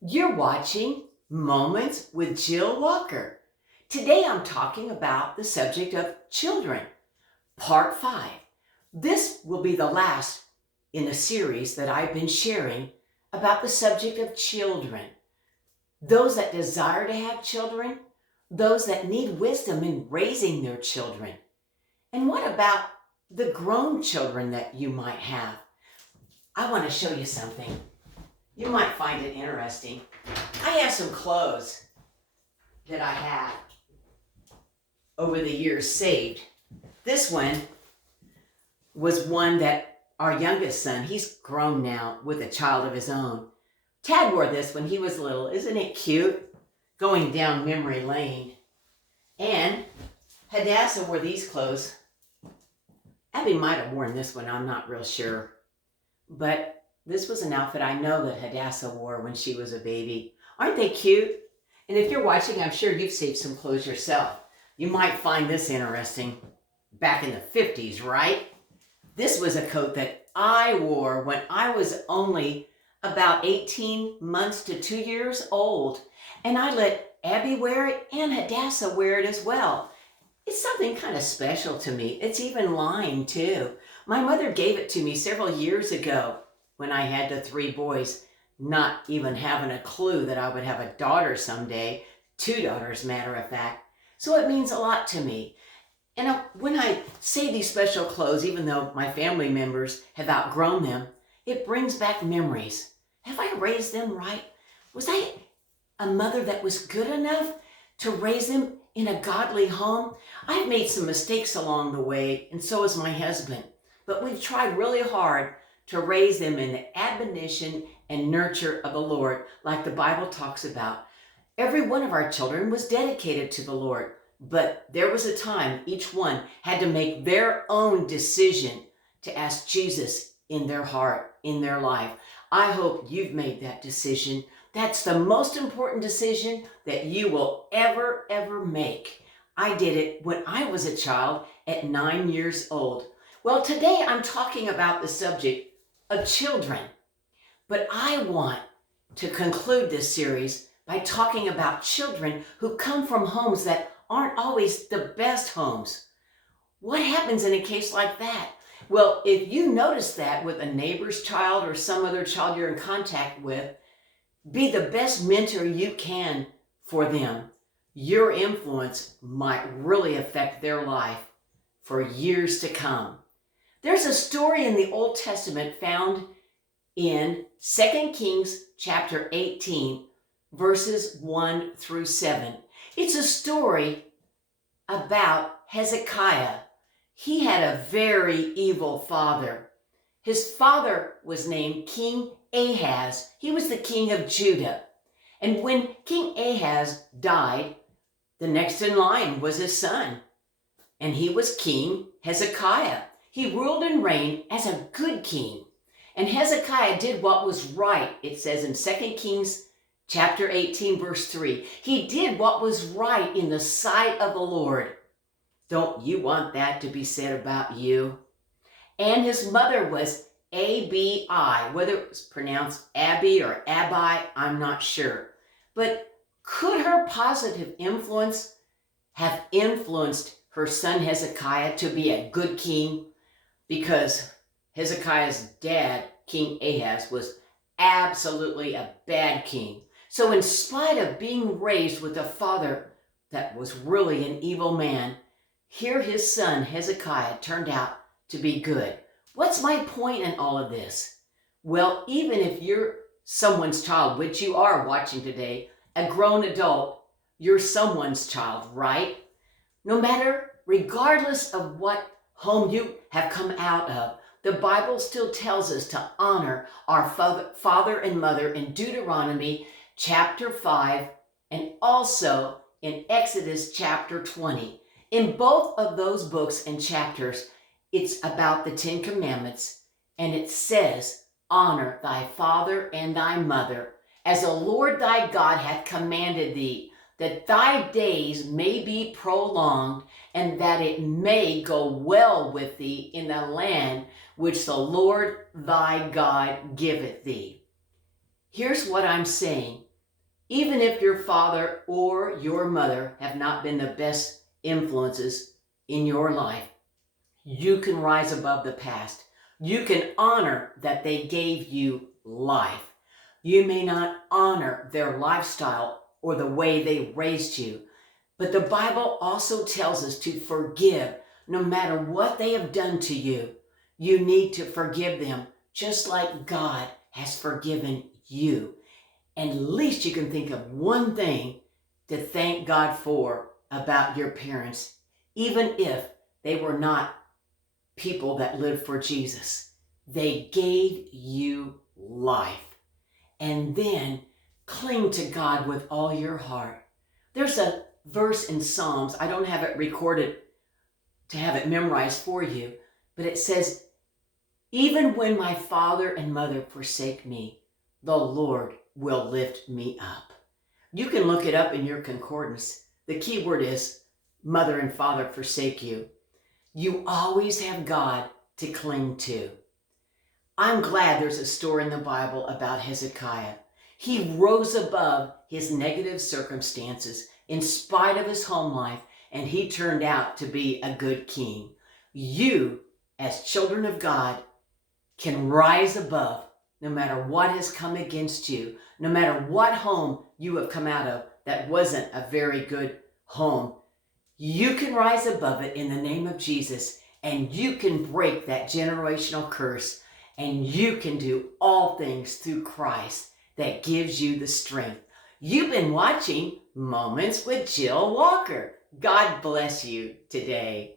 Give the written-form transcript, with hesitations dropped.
You're watching Moments with Jill Walker. Today I'm talking about the subject of children, part 5. This will be the last in a series that I've been sharing about the subject of children. Those that desire to have children, those that need wisdom in raising their children. And what about the grown children that you might have? I want to show you something. You might find it interesting. I have some clothes that I have over the years saved. This one was one that our youngest son, he's grown now with a child of his own. Tad wore this when he was little. Isn't it cute? Going down memory lane. And Hadassah wore these clothes. Abby might have worn this one, I'm not real sure. But this was an outfit I know that Hadassah wore when she was a baby. Aren't they cute? And if you're watching, I'm sure you've saved some clothes yourself. You might find this interesting. Back in the 50s, right? This was a coat that I wore when I was only about 18 months to 2 years old. And I let Abby wear it and Hadassah wear it as well. It's something kind of special to me. It's even lined too. My mother gave it to me several years ago when I had the 3 boys, not even having a clue that I would have a daughter someday, 2 daughters, matter of fact. So it means a lot to me. And when I say these special clothes, even though my family members have outgrown them, it brings back memories. Have I raised them right? Was I a mother that was good enough to raise them in a godly home? I've made some mistakes along the way, and so has my husband. But we've tried really hard to raise them in the admonition and nurture of the Lord, like the Bible talks about. Every one of our children was dedicated to the Lord, but there was a time each one had to make their own decision to ask Jesus in their heart, in their life. I hope you've made that decision. That's the most important decision that you will ever make. I did it when I was a child at 9 years old. Well, today I'm talking about the subject of children, but I want to conclude this series by talking about children who come from homes that aren't always the best homes. What happens in a case like that? Well, if you notice that with a neighbor's child or some other child you're in contact with, be the best mentor you can for them. Your influence might really affect their life for years to come. There's a story in the Old Testament found in 2 Kings chapter 18, verses 1 through 7. It's a story about Hezekiah. He had a very evil father. His father was named King Ahaz. He was the king of Judah. And when King Ahaz died, the next in line was his son. And he was King Hezekiah. He ruled and reigned as a good king. And Hezekiah did what was right. It says in 2 Kings chapter 18, verse 3. He did what was right in the sight of the Lord. Don't you want that to be said about you? And his mother was Abi. Whether it was pronounced Abby or Abi, I'm not sure. But could her positive influence have influenced her son Hezekiah to be a good king? Because Hezekiah's dad, King Ahaz, was absolutely a bad king. So in spite of being raised with a father that was really an evil man, here his son Hezekiah turned out to be good. What's my point in all of this? Well, even if you're someone's child, which you are watching today, a grown adult, you're someone's child, right? No matter, regardless of what home you have come out of, the Bible still tells us to honor our father and mother in Deuteronomy chapter 5 and also in Exodus chapter 20. In both of those books and chapters, it's about the 10 Commandments, and it says, honor thy father and thy mother, as the Lord thy God hath commanded thee, that thy days may be prolonged, and that it may go well with thee in the land which the Lord thy God giveth thee. Here's what I'm saying. Even if your father or your mother have not been the best influences in your life, you can rise above the past. You can honor that they gave you life. You may not honor their lifestyle or the way they raised you, but the Bible also tells us to forgive no matter what they have done to you. You need to forgive them just like God has forgiven you. And at least you can think of one thing to thank God for about your parents, even if they were not people that lived for Jesus. They gave you life. And then cling to God with all your heart. There's a verse in Psalms, I don't have it recorded to have it memorized for you, but it says, even when my father and mother forsake me, the Lord will lift me up. You can look it up in your concordance. The key word is mother and father forsake you. You always have God to cling to. I'm glad there's a story in the Bible about Hezekiah. He rose above his negative circumstances in spite of his home life, and he turned out to be a good king. You, as children of God, can rise above no matter what has come against you, no matter what home you have come out of that wasn't a very good home. You can rise above it in the name of Jesus, and you can break that generational curse, and you can do all things through Christ that gives you the strength. You've been watching Moments with Jill Walker. God bless you today.